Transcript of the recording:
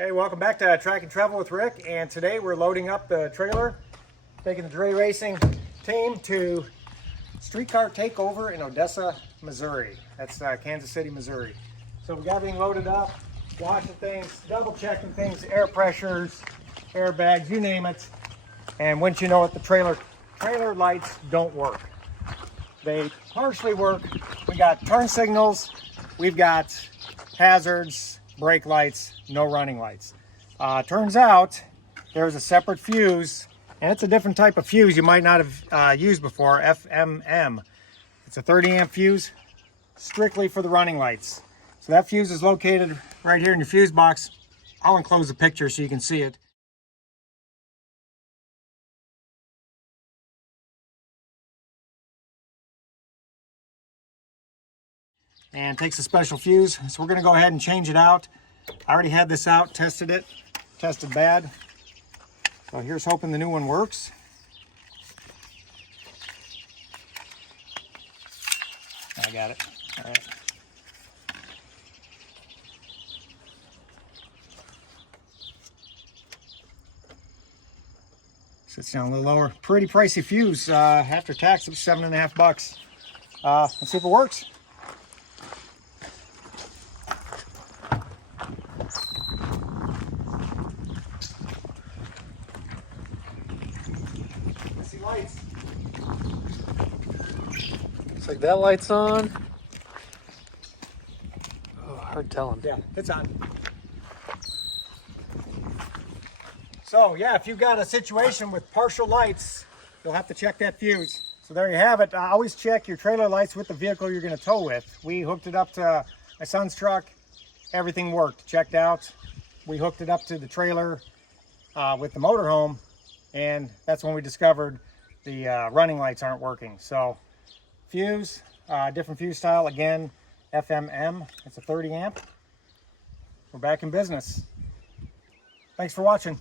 Hey, welcome back to Track and Travel with Rick, and today we're loading up the trailer, taking the Dre Racing team to streetcar takeover in Odessa, Missouri. That's Kansas City, Missouri. So we got everything loaded up, washing things, double checking things, air pressures, airbags, you name it. And once you know it, the trailer lights don't work. They partially work. We got turn signals, we've got hazards, brake lights, no running lights. Turns out there's a separate fuse, and it's a different type of fuse you might not have used before, FMM. It's a 30 amp fuse, strictly for the running lights. So that fuse is located right here in your fuse box. I'll enclose the picture so you can see it. And takes a special fuse, so we're going to go ahead and change it out. I already had this out, tested it, tested bad. So here's hoping the new one works. I got it. All right. Sits down a little lower. Pretty pricey fuse. After tax, it was $7.50. Let's see if it works. Lights. Looks like that light's on. Oh, hard telling. Yeah, it's on. So yeah, if you've got a situation with partial lights, you'll have to check that fuse. So there you have it. Always check your trailer lights with the vehicle you're going to tow with. We hooked it up to my son's truck. Everything worked, checked out. We hooked it up to the trailer with the motorhome, and that's when we discovered the running lights aren't working. So fuse, different fuse style, again, FMM. It's a 30 amp. We're back in business. Thanks for watching.